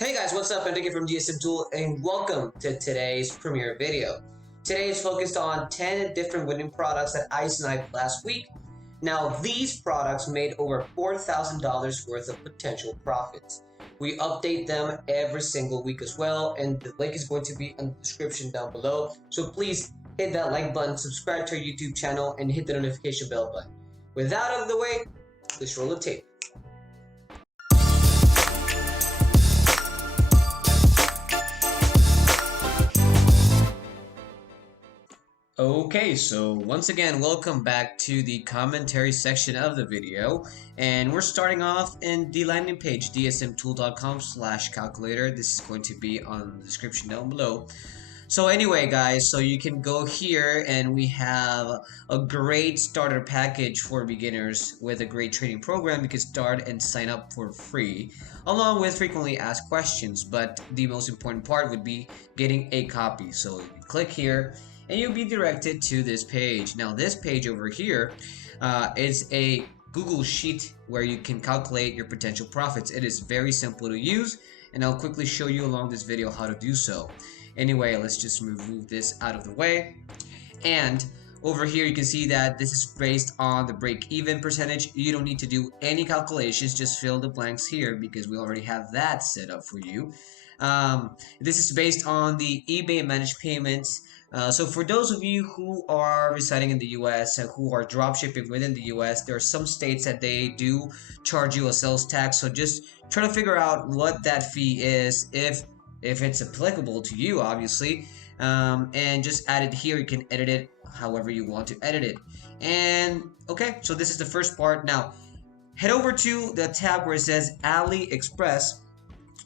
Hey guys, what's up? I'm Dicky from dsmtool and welcome to today's premiere video. Today is focused on 10 different winning products that I sniped last week. Now, these products made over $4,000 worth of potential profits. We update them every single week as well, and the link is going to be in the description down below. So please hit that like button, subscribe to our YouTube channel, and hit the notification bell button. With that out of the way, let's roll the tape. Okay, so once again, welcome back to the commentary section of the video. And we're starting off in the landing page, dsmtool.com/calculator. This is going to be on the description down below. So anyway, guys, so you can go here and we have a great starter package for beginners with a great training program. You can start and sign up for free, along with frequently asked questions. But the most important part would be getting a copy. So you click here and you'll be directed to this page. Now this page over here is a Google Sheet where you can calculate your potential profits. It is very simple to use, and I'll quickly show you along this video how to do so. Anyway, let's just move this out of the way. And over here you can see that this is based on the break-even percentage. You don't need to do any calculations, just fill the blanks here because we already have that set up for you. This is based on the eBay managed payments. So for those of you who are residing in the US and who are dropshipping within the US, there are some states that they do charge you a sales tax. So just try to figure out what that fee is, if it's applicable to you, obviously, and just add it here. You can edit it however you want to edit it. And okay, so this is the first part. Now head over to the tab where it says AliExpress.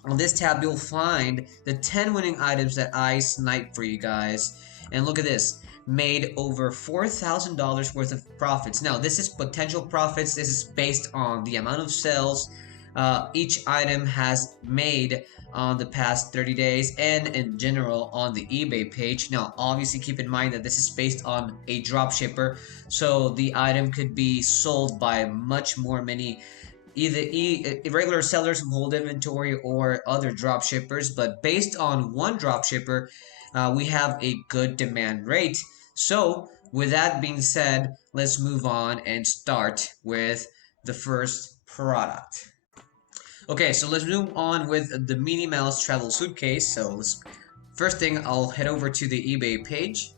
On this tab, you'll find the 10 winning items that I sniped for you guys. And look at this, made over $4,000 worth of profits. Now, this is potential profits. This is based on the amount of sales each item has made on the past 30 days and in general on the eBay page. Now, obviously keep in mind that this is based on a dropshipper, so the item could be sold by much more many either regular sellers who hold inventory or other drop shippers, but based on one drop shipper, we have a good demand rate. So with that being said, let's move on and start with the first product. Okay, so let's move on with the Minnie Mouse travel suitcase. So first thing, I'll head over to the eBay page,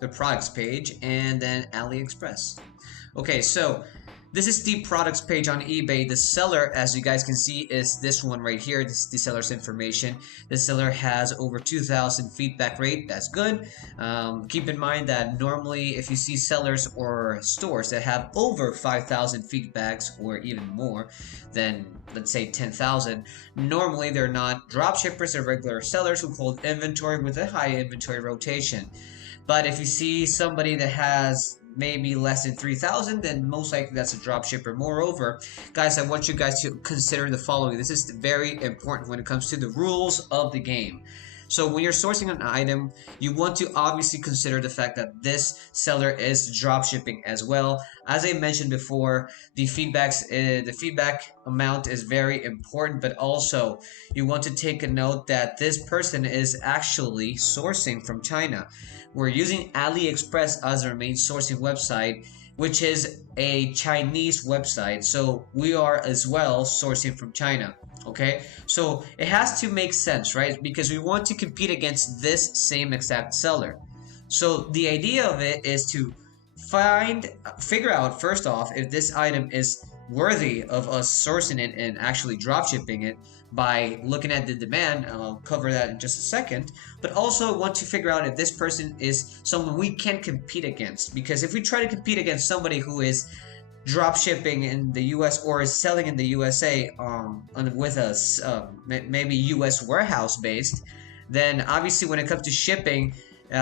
the products page, and then AliExpress. Okay, so this is the products page on eBay. The seller, as you guys can see, is this one right here. This is the seller's information. The seller has over 2,000 feedback rate. That's good. Keep in mind that normally if you see sellers or stores that have over 5,000 feedbacks or even more than, let's say, 10,000, normally they're not drop shippers or regular sellers who hold inventory with a high inventory rotation. But if you see somebody that has maybe less than 3,000, then most likely that's a drop shipper. Moreover, guys, I want you guys to consider the following. This is very important when it comes to the rules of the game. So when you're sourcing an item, you want to obviously consider the fact that this seller is drop shipping as well. As I mentioned before, the feedback amount is very important, but also you want to take a note that this person is actually sourcing from China. We're using AliExpress as our main sourcing website, which is a Chinese website. So we are as well sourcing from China. Okay, so it has to make sense, right? Because we want to compete against this same exact seller. So the idea of it is to figure out first off if this item is worthy of us sourcing it and actually drop shipping it by looking at the demand. I'll cover that in just a second. But also want to figure out if this person is someone we can compete against. Because if we try to compete against somebody who is drop shipping in the US or is selling in the USA with us maybe US warehouse based, then obviously when it comes to shipping,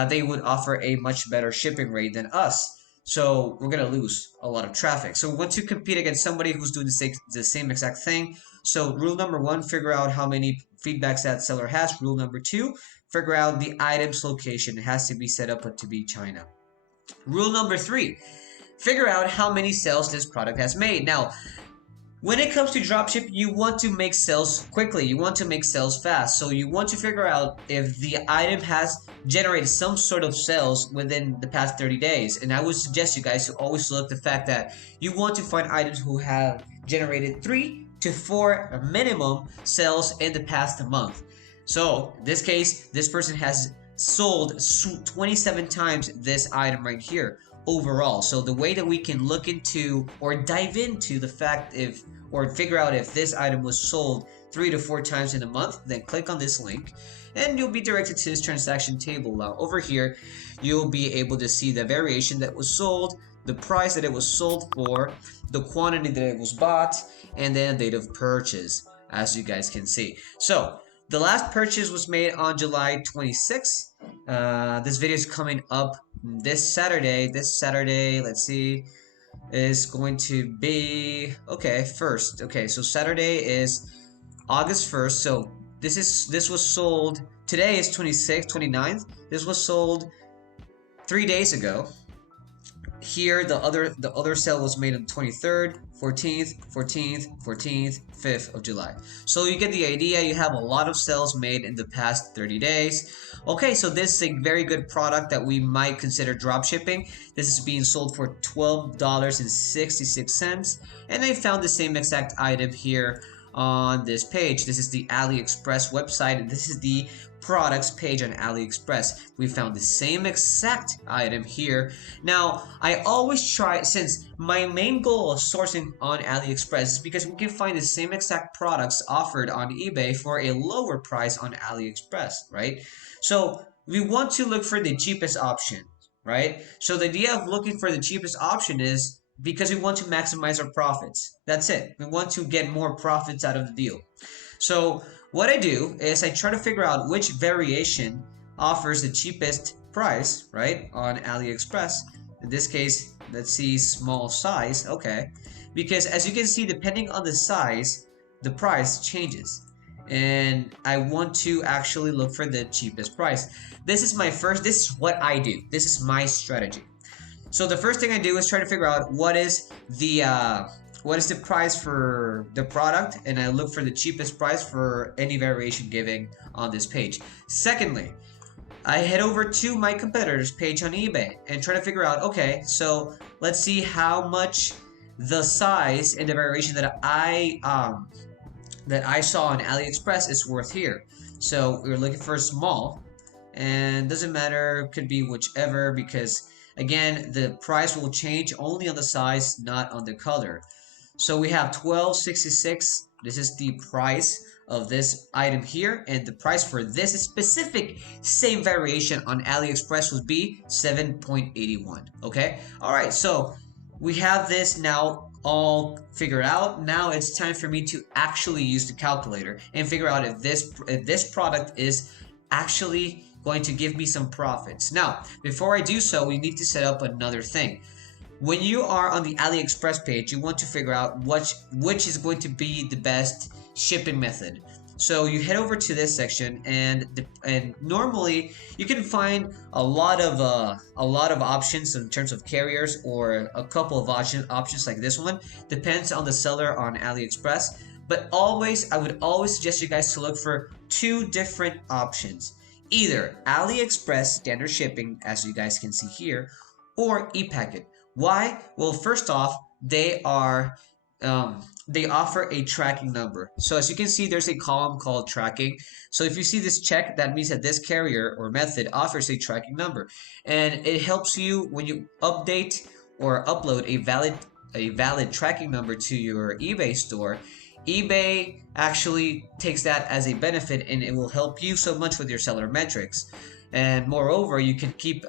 they would offer a much better shipping rate than us. So we're gonna lose a lot of traffic. So we want to compete against somebody who's doing the same exact thing. So rule number one, figure out how many feedbacks that seller has. Rule number two, figure out the item's location. It has to be set up to be China. Rule number three, figure out how many sales this product has made. Now, When it comes to dropship, you want to make sales quickly. You want to make sales fast. So you want to figure out if the item has generated some sort of sales within the past 30 days. And I would suggest you guys to always look the fact that you want to find items who have generated 3 to 4 minimum sales in the past month. So in this case, this person has sold 27 times this item right here overall. So the way that we can look into or dive into the fact if or figure out if this item was sold 3 to 4 times in a month, then click on this link and you'll be directed to this transaction table. Now over here, you'll be able to see the variation that was sold, the price that it was sold for, the quantity that it was bought, and then date of purchase, as you guys can see. So the last purchase was made on July 26th. This video is coming up this Saturday. Let's see, is going to be first. Okay, so Saturday is August 1st. So this was sold. Today is 26th, 29th. This was sold 3 days ago. Here the other sale was made on 23rd, 14th, 5th of July. So you get the idea. You have a lot of sales made in the past 30 days. Okay, so this is a very good product that we might consider drop shipping. This is being sold for $12.66, and I found the same exact item here on this page. This is the AliExpress website, and this is the products page on AliExpress. We found the same exact item here. Now, I always try, since my main goal of sourcing on AliExpress is because we can find the same exact products offered on eBay for a lower price on AliExpress, right? So we want to look for the cheapest option, right? So the idea of looking for the cheapest option is because we want to maximize our profits. That's it. We want to get more profits out of the deal. So what I do is I try to figure out which variation offers the cheapest price, right, on AliExpress. In this case, let's see small size, okay. Because as you can see, depending on the size, the price changes. And I want to actually look for the cheapest price. This is what I do. This is my strategy. So the first thing I do is try to figure out what is the price for the product, and I look for the cheapest price for any variation given on this page. Secondly, I head over to my competitor's page on eBay and try to figure out, okay, so let's see how much the size and the variation that I saw on AliExpress is worth here. So we're looking for a small, and doesn't matter, could be whichever, because again, the price will change only on the size, not on the color. So we have $12.66. This is the price of this item here, and the price for this specific same variation on AliExpress would be $7.81. Okay, all right, so we have this now all figured out. Now it's time for me to actually use the calculator and figure out if this product is actually going to give me some profits. Now, before I do so, we need to set up another thing. When you are on the AliExpress page, you want to figure out which is going to be the best shipping method. So you head over to this section, and normally you can find a lot of options in terms of carriers, or a couple of options like this one. Depends on the seller on AliExpress. But I would always suggest you guys to look for 2 different options. Either AliExpress standard shipping, as you guys can see here, or ePacket. Why? Well, first off, they offer a tracking number. So as you can see, there's a column called tracking. So if you see this check, that means that this carrier or method offers a tracking number, and it helps you when you update or upload a valid tracking number to your eBay store. eBay actually takes that as a benefit, and it will help you so much with your seller metrics. And moreover, you can keep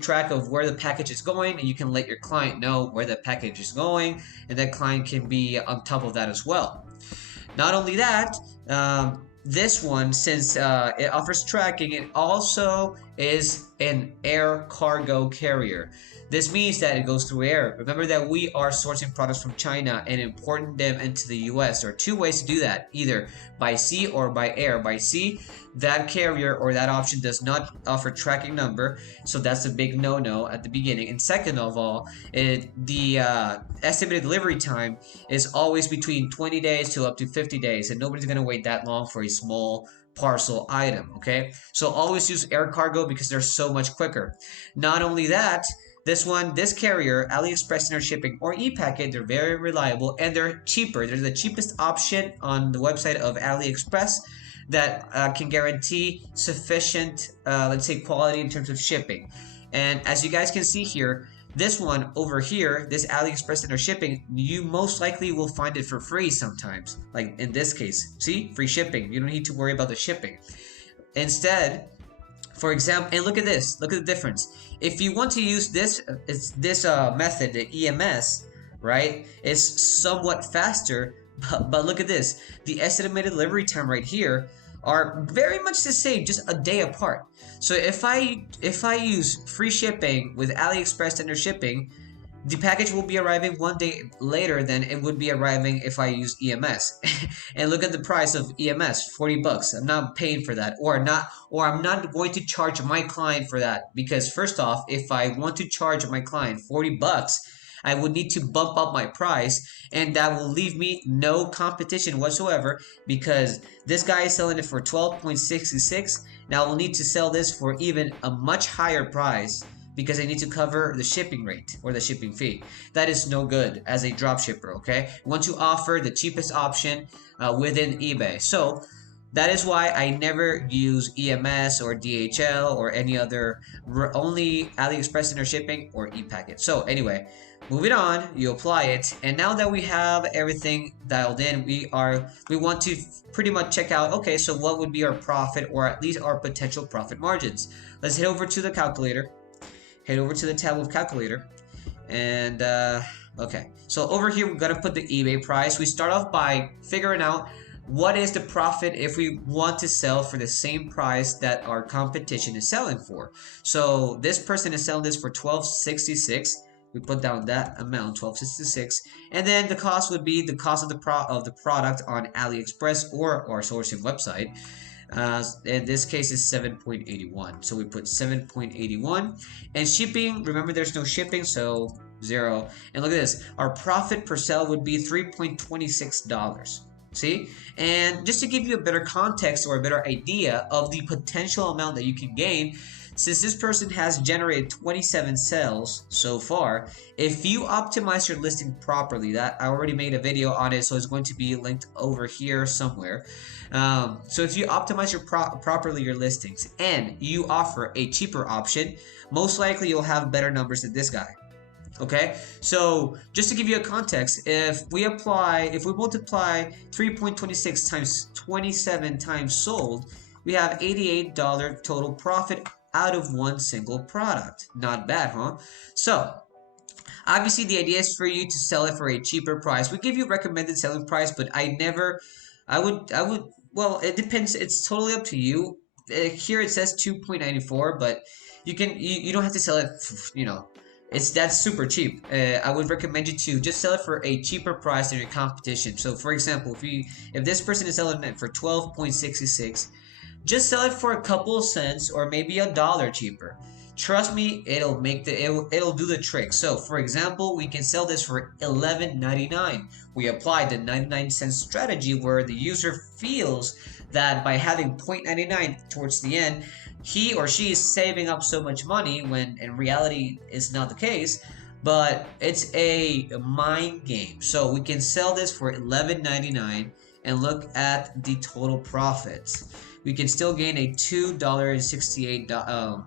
track of where the package is going, and you can let your client know where the package is going, and that client can be on top of that as well. Not only that, this one, since it offers tracking, it also is an air cargo carrier. This means that it goes through air. Remember that we are sourcing products from China and importing them into the US. There are two ways to do that, either by sea or by air. By sea, that carrier or that option does not offer tracking number, so that's a big no-no at the beginning. And second of all, the estimated delivery time is always between 20 days to up to 50 days, and nobody's going to wait that long for a small parcel item. Okay, so always use air cargo because they're so much quicker. Not only that, this carrier, AliExpress Inner Shipping or ePacket, they're very reliable and they're cheaper. They're the cheapest option on the website of AliExpress that can guarantee sufficient, let's say, quality in terms of shipping. And as you guys can see here, this one over here, this AliExpress Inner Shipping, you most likely will find it for free sometimes. Like in this case, see, free shipping. You don't need to worry about the shipping. Instead, for example, and look at this. Look at the difference. If you want to use this method, the EMS, right? It's somewhat faster, but look at this. The estimated delivery time right here are very much the same, just a day apart. So if I use free shipping with AliExpress Inner Shipping, the package will be arriving one day later than it would be arriving if I use EMS. And look at the price of EMS, 40 bucks. I'm not paying for that, or I'm not going to charge my client for that, because first off, if I want to charge my client 40 bucks, I would need to bump up my price, and that will leave me no competition whatsoever, because this guy is selling it for 12.66. Now I'll need to sell this for even a much higher price because I need to cover the shipping rate or the shipping fee. That is no good as a dropshipper, okay? You want to offer the cheapest option within eBay. So that is why I never use EMS or DHL or any other, only AliExpress Inner Shipping or ePacket. So anyway, moving on, you apply it, and now that we have everything dialed in, we want to pretty much check out, okay, so what would be our profit, or at least our potential profit margins. Let's head over to the calculator. Head over to the tab of calculator, and okay, so over here we're gonna put the eBay price. We start off by figuring out what is the profit if we want to sell for the same price that our competition is selling for. So this person is selling this for $12.66. We put down that amount, $12.66, and then the cost would be the cost of the product on AliExpress or our sourcing website. In this case is 7.81, so we put 7.81, and shipping, remember there's no shipping, so 0. And look at this, our profit per sale would be $3.26. See, and just to give you a better context or a better idea of the potential amount that you can gain, since this person has generated 27 sales so far, if you optimize your listing properly, that I already made a video on it, so it's going to be linked over here somewhere. So if you optimize properly your listings and you offer a cheaper option, most likely you'll have better numbers than this guy. Okay, so just to give you a context, if we multiply 3.26 times 27 times sold, we have $88 total profit out of one single product. Not bad, huh? So obviously the idea is for you to sell it for a cheaper price. We give you recommended selling price, but I would, well, it depends. It's totally up to you. Here it says 2.94, but you don't have to sell it, that's super cheap. I would recommend you to just sell it for a cheaper price than your competition. So for example, if this person is selling it for 12.66, just sell it for a couple of cents or maybe $1 cheaper. Trust me, it'll do the trick. So for example, we can sell this for $11.99. We applied the 99-cent strategy where the user feels that by having 0.99 towards the end, he or she is saving up so much money, when in reality it's not the case, but it's a mind game. So we can sell this for $11.99 and look at the total profits. We can still gain a $2.68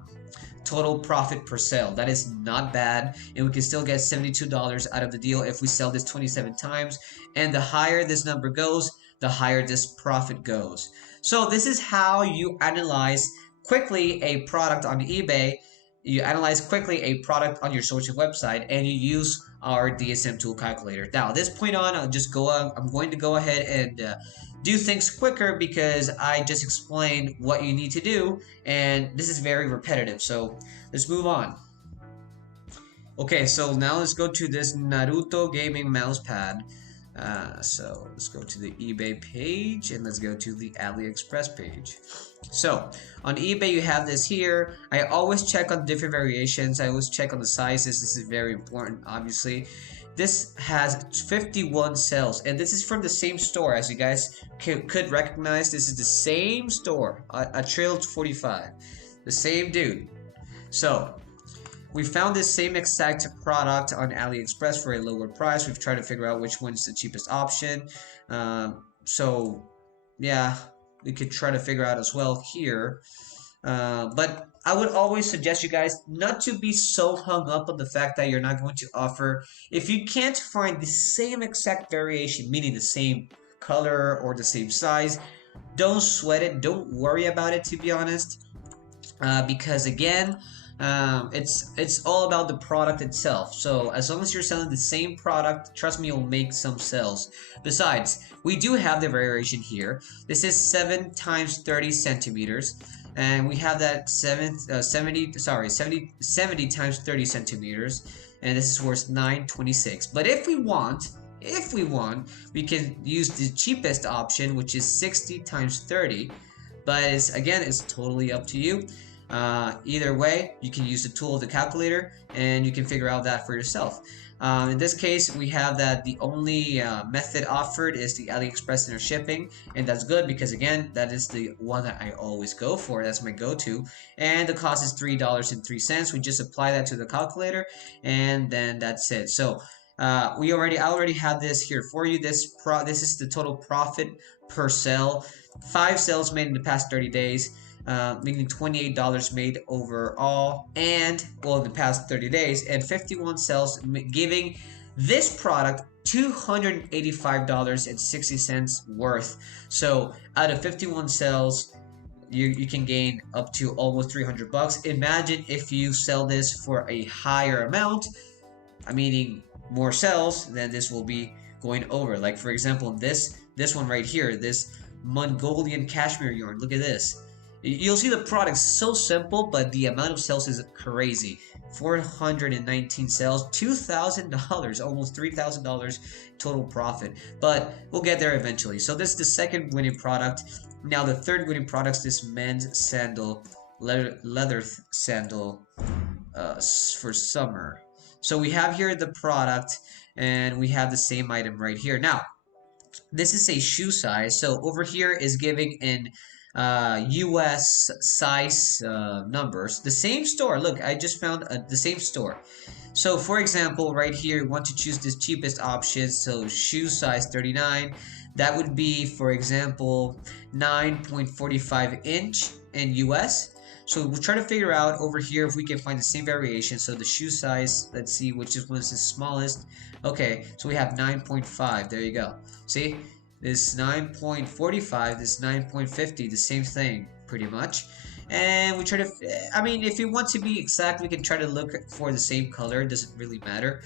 total profit per sale. That is not bad, and we can still get $72 out of the deal if we sell this 27 times. And the higher this number goes, the higher this profit goes. So this is how you analyze quickly a product on eBay. You analyze quickly a product on your sourcing website, and you use our DSM tool calculator. Now, at this point on, I'm going to go ahead and do things quicker because I just explained what you need to do, and this is very repetitive. So let's move on. Okay, so now let's go to this Naruto gaming mousepad. So let's go to the eBay page and let's go to the AliExpress page. So on eBay you have this here. I always check on different variations. I always check on the sizes. This is very important, obviously. This has 51 sales, and this is from the same store. As you guys could recognize, this is the same store, a Trail 45, the same dude. So we found this same exact product on AliExpress for a lower price. We've tried to figure out which one's the cheapest option. So yeah, we could try to figure out as well here. But I would always suggest you guys not to be so hung up on the fact that you're not going to offer. If you can't find the same exact variation, meaning the same color or the same size, don't sweat it. Don't worry about it, to be honest. Because again, it's all about the product itself. So as long as you're selling the same product, trust me, you'll make some sales. Besides, we do have the variation here. This is 7 times 30 centimeters, and we have that 70 times 30 centimeters, and this is worth 926. But if we want, we can use the cheapest option, which is 60 times 30. But it's totally up to you. Either way, you can use the tool of the calculator and you can figure out that for yourself. In this case, we have that the only method offered is the AliExpress shipping, and that's good because again, that is the one that I always go for. That's my go-to, and the cost is $3.03. We just apply that to the calculator, and then that's it. So I already have this here for you. This is the total profit per sale. 5 sales made in the past 30 days. Meaning $28 made overall, and well, in the past 30 days, and 51 sales, giving this product $285.60 worth. So out of 51 sales, you can gain up to almost 300 bucks. Imagine if you sell this for a higher amount, meaning more sales, then this will be going over. Like for example, this one right here, this Mongolian cashmere yarn. Look at this. You'll see the product's so simple, but the amount of sales is crazy. 419 sales, $2,000, almost $3,000 total profit. But we'll get there eventually. So this is the second winning product. Now the third winning product is this men's sandal, leather sandal for summer. So we have here the product, and we have the same item right here. Now, this is a shoe size. So over here is giving in US size numbers. The same store. Look, I just found the same store. So for example, right here, you want to choose this cheapest option. So shoe size 39. That would be, for example, 9.45 inch in US. So we'll try to figure out over here if we can find the same variation. So the shoe size, let's see which is the smallest. Okay, so we have 9.5. There you go. See? This 9.45, this 9.50, the same thing, pretty much. And we try to, if you want to be exact, we can try to look for the same color. It doesn't really matter.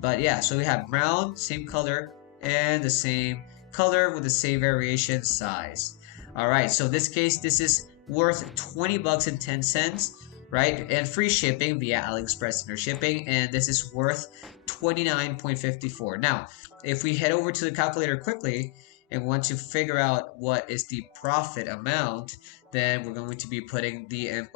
But yeah, so we have brown, same color, and the same color with the same variation size. Alright, so in this case, this is worth 20 bucks and 10 cents, right? And free shipping via AliExpress shipping, and this is worth 29.54. Now, if we head over to the calculator quickly and want to figure out what is the profit amount, then we're going to be putting the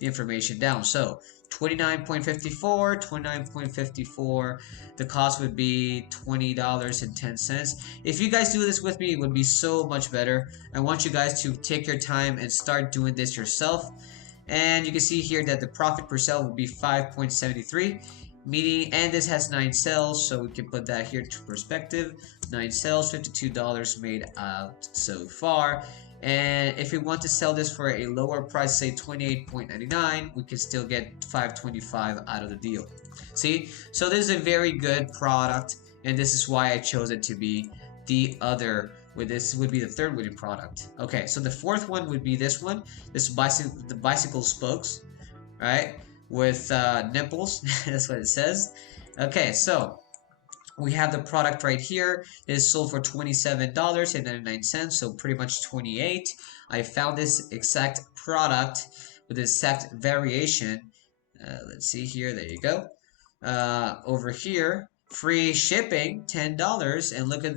information down. So 29.54, the cost would be $20.10. If you guys do this with me, it would be so much better. I want you guys to take your time and start doing this yourself. And you can see here that the profit per sale would be 5.73. Meaning, and this has 9 sales, so we can put that here to perspective. 9 sales, $52 made out so far. And if we want to sell this for a lower price, say $28.99, we can still get $5.25 out of the deal. See? So this is a very good product, and this is why I chose it to be the other. This would be the third winning product. Okay, so the fourth one would be this one. This the bicycle spokes, right? With nipples. That's what it says. Okay, so We have the product right here. It is sold for $27.99, so pretty much 28. I found this exact product with this exact variation. Let's see here. There you go. Over here, free shipping, $10, and look at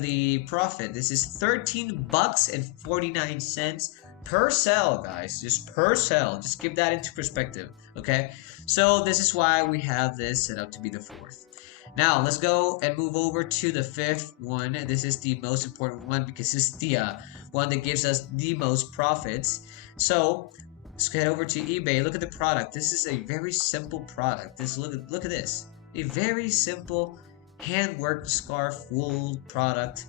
the profit. This is 13 bucks and 49 cents per sale, guys. Just per sale. Just give that into perspective, okay? So this is why we have this set up to be the fourth. Now let's go and move over to the fifth one. This is the most important one because it's the one that gives us the most profits. So let's head over to eBay. Look at the product. This is a very simple product. Look at this. A very simple handworked scarf wool product.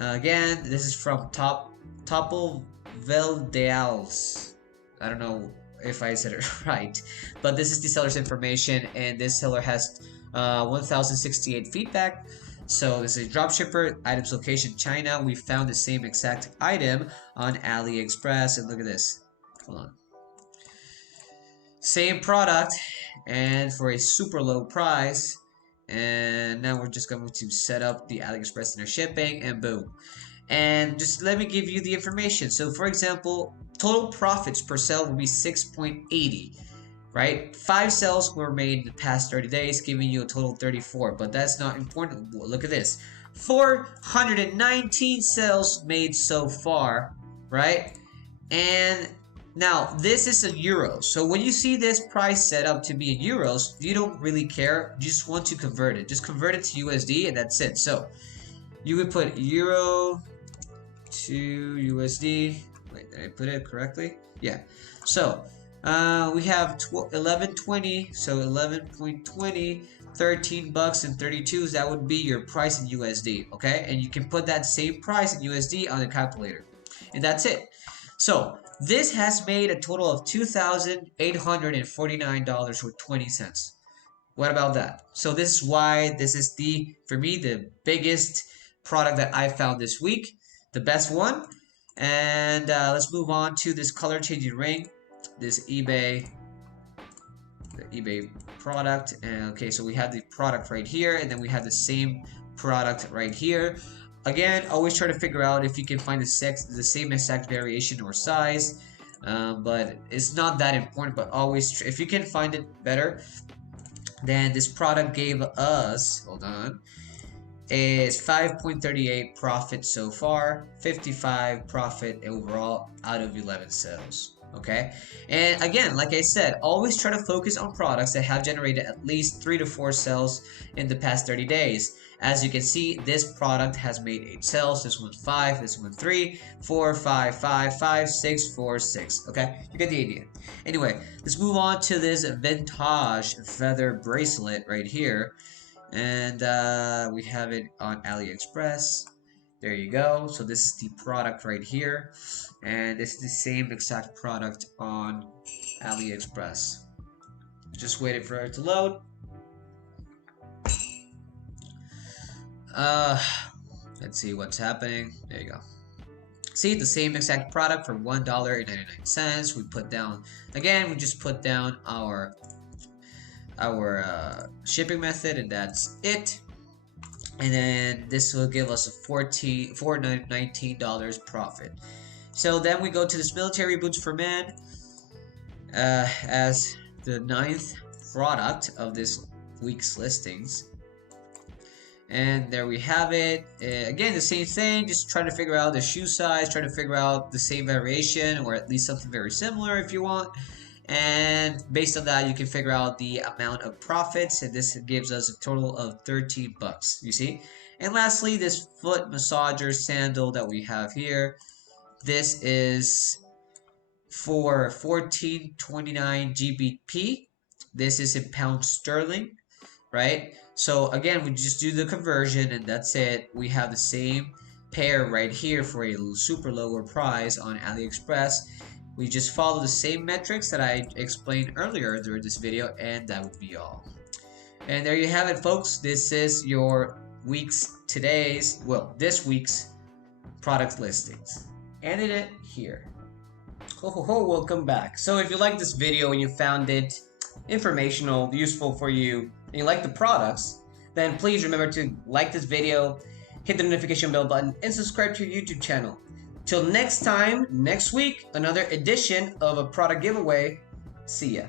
Again, this is from Topple Veldeals. I don't know if I said it right, but this is the seller's information, and this seller has 1068 feedback. So this is a dropshipper, items location China. We found the same exact item on AliExpress, and look at this. Hold on. Same product, and for a super low price. And now we're just going to set up the AliExpress inner shipping, and boom. And just let me give you the information. So for example, total profits per sale will be 6.80. Right? 5 sales were made in the past 30 days, giving you a total of 34. But that's not important. Look at this. 419 sales made so far, right? And now this is a euro. So when you see this price set up to be in euros, you don't really care. You just want to convert it. Just convert it to USD and that's it. So you would put euro to USD. Wait, did I put it correctly? Yeah. So we have 11.20, so 11.20, 13 bucks and 32s. That would be your price in USD, okay? And you can put that same price in USD on the calculator, and that's it. So this has made a total of $2,849.20. What about that? So this is why this is for me, the biggest product that I found this week, the best one. And let's move on to this color changing ring. This the eBay product. And okay, so we have the product right here, and then we have the same product right here. Again, always try to figure out if you can find the same exact variation or size, but it's not that important. But always, if you can find it, better. Then this product gave us, hold on, is 5.38 profit so far, 55 profit overall out of 11 sales. Okay, and again, like I said, always try to focus on products that have generated at least 3 to 4 sales in the past 30 days. As you can see, this product has made 8 sales. This one 5, this one 3, 4, 5, 5, 5, 6, 4, 6. Okay, you get the idea. Anyway, let's move on to this vintage feather bracelet right here, and we have it on AliExpress. There you go. So this is the product right here, and it's the same exact product on AliExpress. Just waiting for it to load. Let's see what's happening. There you go. See, the same exact product for $1.99. We put down, again, we just put down our shipping method, and that's it. And then this will give us a $19 profit. So then we go to this military boots for men as the 9th product of this week's listings. And there we have it. Again, the same thing. Just try to figure out the shoe size. Try to figure out the same variation, or at least something very similar if you want. And based on that, you can figure out the amount of profits, and this gives us a total of 13 bucks, you see. And lastly, this foot massager sandal that we have here, this is for 14.29 GBP. This is in pound sterling, right? So again, we just do the conversion, and that's it. We have the same pair right here for a super lower price on AliExpress. We just follow the same metrics that I explained earlier during this video, and that would be all. And there you have it, folks. This is your this week's product listings. Ended it here. Welcome back. So if you like this video and you found it informational, useful for you, and you like the products, then please remember to like this video, hit the notification bell button, and subscribe to your YouTube channel. Till next time, next week, another edition of a product giveaway. See ya.